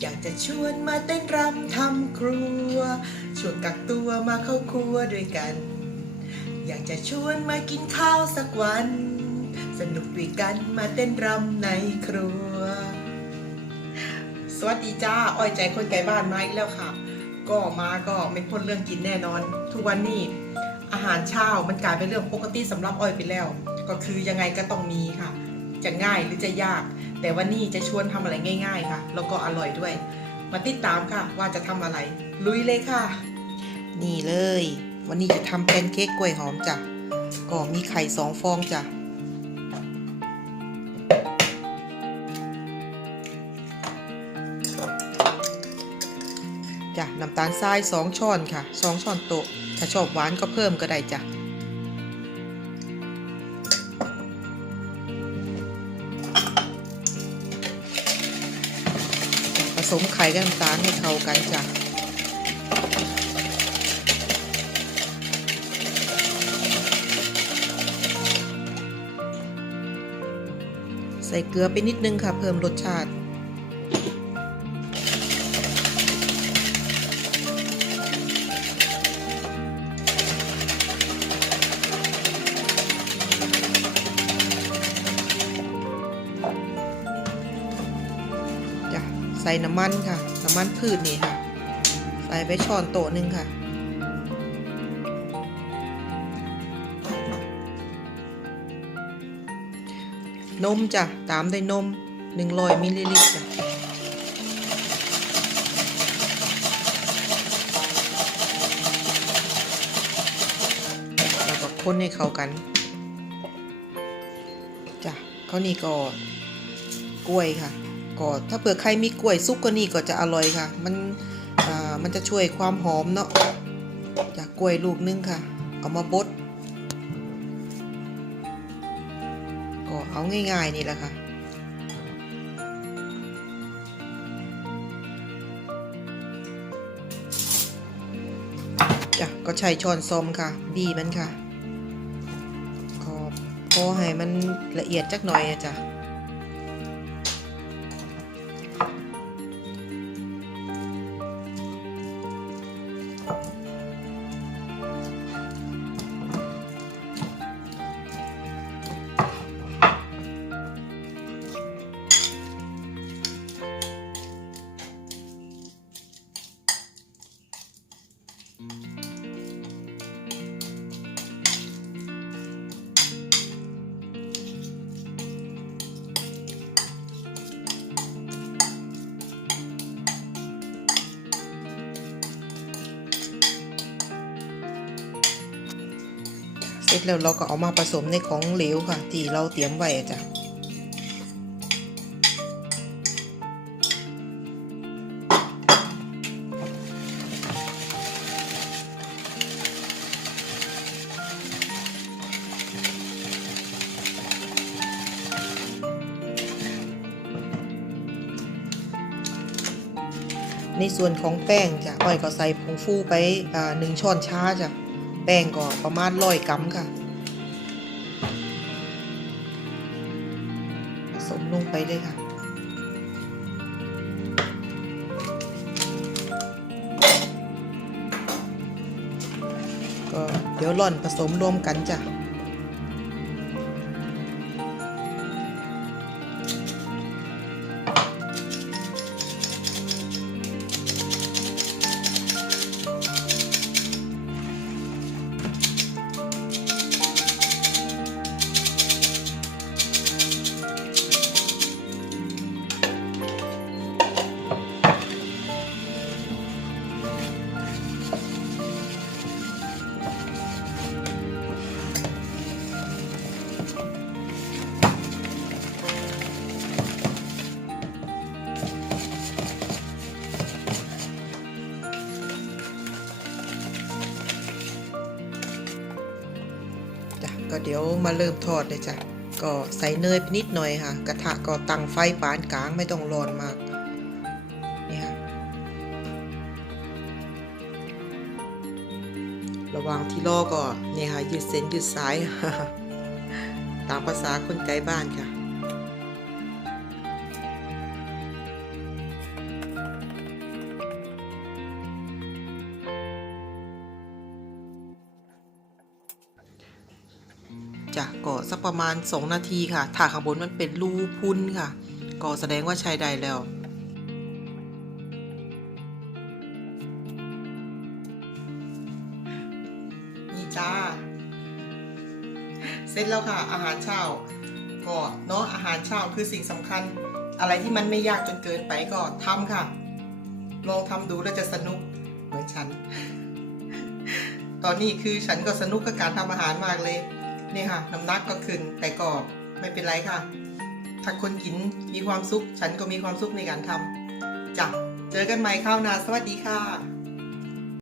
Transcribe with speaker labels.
Speaker 1: อยากจะชวนมาเต้นรำทำครัว ชวนกักตัวมาเข้าครัวด้วยกัน อยากจะชวนมากินข้าวสักวัน สนุกด้วยกันมาเต้นรำในครัว สวัสดีจ้า อ้อยใจคนไกลบ้านมาอีกแล้วค่ะ ก็มาก็ไม่พ้นเรื่องกินแน่นอน ทุกวันนี้อาหารเช้ามันกลายเป็นเรื่องปกติสำหรับอ้อยไปแล้ว ก็คือยังไงก็ต้องมีค่ะ จะง่ายหรือจะยาก แต่วันนี้จะชวนทำอะไรง่าย ๆ ค่ะ แล้วก็อร่อยด้วย มาติดตามค่ะว่าจะทำอะไร ลุยเลยค่ะ นี่เลย วันนี้จะทำแพนเค้กกล้วยหอมจ้ะก็มีไข่สองฟองจ้ะจ้ะน้ำตาลทรายสองช้อนค่ะสองช้อนโต๊ะถ้าชอบหวานก็เพิ่มก็ได้จ้ะ สมไข่กับน้ำตาลให้เข้ากันจ้ะใส่เกลือไปนิดนึงค่ะเพิ่มรสชาติ ส่น้ำมันค่ะ น้ำมันพืชนี่ค่ะ ใส่ไปช้อนโต๊ะหนึ่งค่ะ นมจ้ะ ตามด้วยนม100มิลลิลิตรจ้ะแล้วก็คนให้เข้ากันจ้ะเขาวนี่ก็กล้วยค่ะ ก็ถ้าเผื่อใครมีกล้วยซุกก็นี่ก็จะอร่อยค่ะ มันอ่ามันจะช่วยความหอมเนาะจากกล้วยลูกนึงค่ะ เอามาบดก็เอาง่ายๆนี่แหละค่ะจ้ะก็ใช้ช้อนส้อมค่ะ บีมันค่ะก็พอให้มันละเอียดจักหน่อยอะจ้ะ Thank you. เสร็จแล้วเราก็เอามาผสมในของเหลวค่ะ ที่เราเตรียมไว้จ้ะในส่วนของแป้งจ้ะอ้อยก็ใส่ผงฟูไปอ่าหนึ่งช้อนชาจ้ะ แป้งก็ประมาณร้อยกรัมค่ะ ผสมลงไปเลยค่ะ ก็เดี๋ยวหล่อนผสมรวมกันจ้ะ ก็เดี๋ยวมาเริ่มทอดเลยจ้ะก็ใส่เนยนิดหน่อยค่ะ กระทะก็ตั้งไฟปานกลางไม่ต้องร้อนมากนี่ค่ะระหว่างที่รอก็เนี่ยค่ะยืดเส้นยืดสายตามภาษาคนไกลบ้านค่ะ
Speaker 2: จ้ะก็สักประมาณ 2 นาทีค่ะถ้าข้างบนมันเป็นรูพุนค่ะ ก็แสดงว่าใช้ได้แล้ว
Speaker 1: นี่จ้า เสร็จแล้วค่ะ อาหารเช้าก็เนาะอาหารเช้าคือสิ่งสำคัญ อะไรที่มันไม่ยากจนเกินไปก็ทำค่ะ ลองทำดูแล้วจะสนุกเหมือนฉัน ตอนนี้คือฉันก็สนุกกับการทำอาหารมากเลย นี่ค่ะน้ำหนักก็ขึ้นแต่ก็ไม่เป็นไรค่ะ ถ้าคนกินมีความสุข ฉันก็มีความสุขในการทำจ้ะเจอกันใหม่คราวหน้าสวัสดีค่ะ